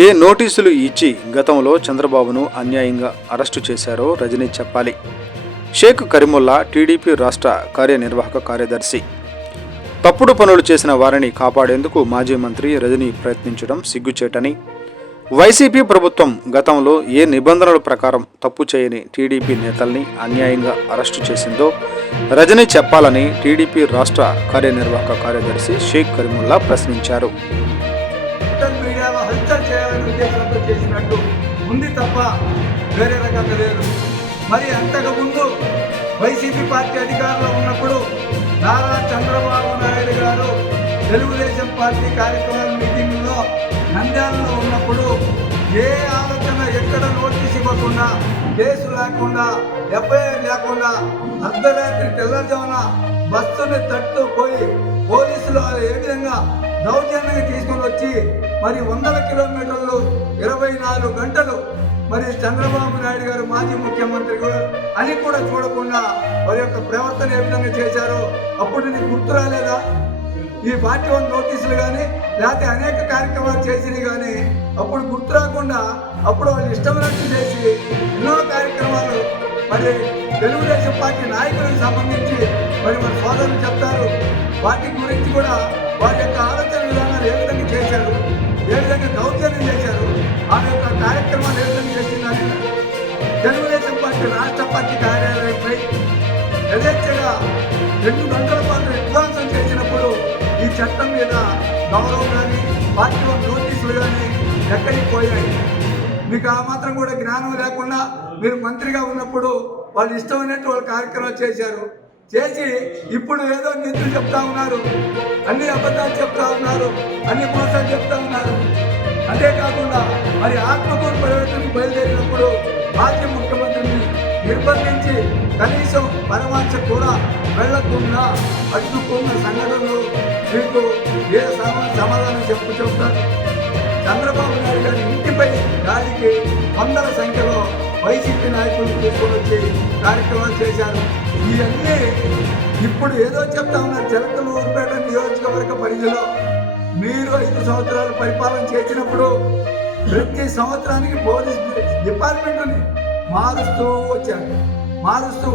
ఏ నోటీసులు ఇచ్చి గతంలో చంద్రబాబును అన్యాయంగా అరెస్టు చేశారో రజనీ చెప్పాలి. షేక్ కరీముల్లా టీడీపీ రాష్ట్ర కార్యనిర్వాహక కార్యదర్శి. తప్పుడు పనులు చేసిన వారిని కాపాడేందుకు మాజీ మంత్రి రజనీ ప్రయత్నించడం సిగ్గుచేటని, వైసీపీ ప్రభుత్వం గతంలో ఏ నిబంధనల ప్రకారం తప్పు చేయని టీడీపీ నేతల్ని అన్యాయంగా అరెస్టు చేసిందో రజనీ చెప్పాలని టీడీపీ రాష్ట్ర కార్యనిర్వాహక కార్యదర్శి షేక్ కరీముల్లా ప్రశ్నించారు. మీడియాలో హల్చల్ చేయాలని ఉద్దేశంతో చేసినట్టు ఉంది తప్ప వేరే రకంగా లేదు. మరి అంతకుముందు వైసీపీ పార్టీ అధికారంలో ఉన్నప్పుడు నారా చంద్రబాబు నాయుడు గారు తెలుగుదేశం పార్టీ కార్యక్రమాల మీటింగ్లో నంద్యాలలో ఉన్నప్పుడు ఏ ఆలోచన ఎక్కడ నోటీస్ ఇవ్వకుండా, కేసు లేకుండా, ఎఫ్ఐఆర్ లేకుండా అర్ధరాత్రి తెల్లజామున బస్సుని తట్టుపోయి పోలీసులు ఏ విధంగా దౌర్జన్యంగా తీసుకొని వచ్చి మరి 100 కిలోమీటర్లు 24 గంటలు మరి చంద్రబాబు నాయుడు గారు మాజీ ముఖ్యమంత్రి అని కూడా చూడకుండా వారి యొక్క ప్రవర్తన ఏ విధంగా చేశారో అప్పుడు నీకు గుర్తు రాలేదా? ఈ పార్టీ నోటీసులు కానీ లేకపోతే అనేక కార్యక్రమాలు చేసినవి కానీ అప్పుడు గుర్తు రాకుండా అప్పుడు వాళ్ళు ఇష్టమైనట్టు చేసి ఎన్నో కార్యక్రమాలు మరి తెలుగుదేశం పార్టీ నాయకులకు సంబంధించి మరి మన సోదరులు చెప్తారు. వాటి గురించి కూడా వారి యొక్క ఆలోచన విధానాలు ఏ విధంగా చేశారు, ఏ విధంగా దౌర్జన్యం చేశారు, ఆ యొక్క కార్యక్రమాలు ఏ విధంగా చేసిందని తెలుగుదేశం పార్టీ రాష్ట్ర పార్టీ కార్యాలయంపై యథేచ్ఛగా 2 గంటల పాటు విధ్వంసం చేసినప్పుడు ఈ చట్టం మీద గౌరవం కానీ పార్టీ నోటీసులు కానీ ఎక్కడికి పోయాయి? మీకు ఆ మాత్రం కూడా జ్ఞానం లేకుండా మీరు మంత్రిగా ఉన్నప్పుడు వాళ్ళు ఇష్టమైనట్టు వాళ్ళు కార్యక్రమాలు చేశారు. చేసి ఇప్పుడు ఏదో నీతులు చెప్తా ఉన్నారు, అన్ని అబద్ధాలు చెప్తా ఉన్నారు, అన్ని మోసాలు చెప్తా ఉన్నారు. అంతేకాకుండా మరి ఆత్మకూరు పర్యటనకు బయలుదేరినప్పుడు మాజీ ముఖ్యమంత్రిని నిర్బంధించి కనీసం పరమాంశ కూడా వెళ్లకుండా అడ్డుకున్న సంఘటనలు మీకు ఏ సమాధానం చెప్తారు? చంద్రబాబు నాయుడు గారి ఇంటిపై దాడికి వందల సంఖ్యలో వైసీపీ నాయకులు తీసుకొని వచ్చి కార్యక్రమాలు చేశారు. ఇవన్నీ ఇప్పుడు ఏదో చెప్తా ఉన్నారు. చిలకలూరుపేట నియోజకవర్గ పరిధిలో మీరు 5 సంవత్సరాలు పరిపాలన చేసినప్పుడు ప్రతి సంవత్సరానికి పోలీస్ డిపార్ట్మెంట్ని మారుస్తూ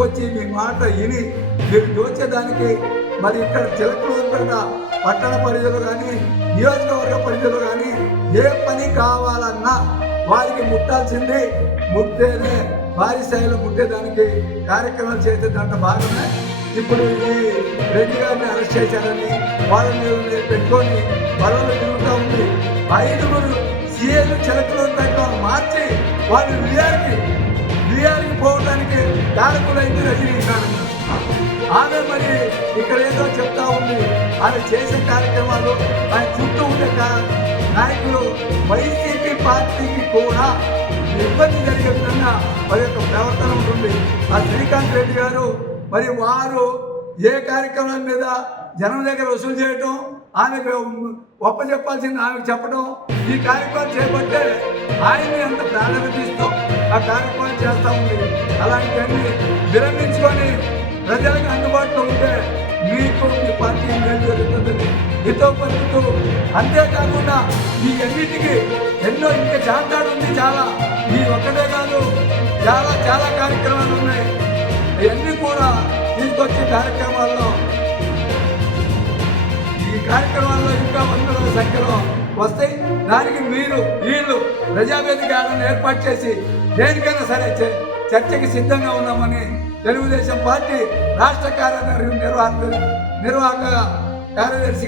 వచ్చి మీ మాట విని మీరు దోచేదానికి మరి ఇక్కడ చిలకలూరుపేట పట్టణ పరిధిలో కానీ నియోజకవర్గ పరిధిలో కానీ ఏ పని కావాలన్నా వారికి ముట్టాల్సింది ముట్టేనే, భారీ స్థాయిలో ముట్టేదానికి కార్యక్రమాలు చేసే దాంట్లో భాగమే ఇప్పుడు ఈ రెడ్డి గారిని అరెస్ట్ చేశారని వాళ్ళని పెట్టుకొని బలంలో తిరుగుతూ ఉంది. 5 సీఏలు చిలకలూరుపేటలో మార్చి వాళ్ళు విఆర్కి పోవడానికి కారకులైంది రజనీ గారు. ఆమె మరి ఇక్కడ ఏదో చెప్తా ఉంది. ఆమె చేసే కార్యక్రమాలు ఆయన చుట్టూ ఉండే నాయకులు వైసీపీ పార్టీకి కూడా ఇబ్బంది జరిగే విధంగా వారి యొక్క ప్రవర్తన ఉంటుంది. ఆ శ్రీకాంత్ రెడ్డి గారు మరి వారు ఏ కార్యక్రమాల మీద జనం దగ్గర వసూలు చేయటం, ఆమెకు ఒప్పచెప్పాల్సింది ఆమెకు చెప్పడం, ఈ కార్యక్రమాలు చేపట్టే ఆయన్ని అంత ప్రాధాన్యత ఇస్తూ ఆ కార్యక్రమాలు చేస్తూ ఉంది. అలాంటివన్నీ విరమించుకొని ప్రజలకు అందుబాటులో ఉంటే మీకు మీ పార్టీ మేలు జరుగుతుందని హితో పలుకుతూ, అంతేకాకుండా ఈ అన్నిటికీ ఎన్నో ఇంకా చాంతాడు ఉంది. చాలా ఈ ఒక్కటే కాదు, చాలా కార్యక్రమాలు ఉన్నాయి. ఇవన్నీ కూడా తీసుకొచ్చే కార్యక్రమాల్లో ఇంకా వందల సంఖ్యలో వస్తాయి. దానికి వీళ్ళు ప్రజావేదిక ఏర్పాటు చేసి దేనికైనా సరే చర్చకి సిద్ధంగా ఉన్నామని తెలుగుదేశం పార్టీ రాష్ట్ర కార్యనిర్వాహక కార్యదర్శి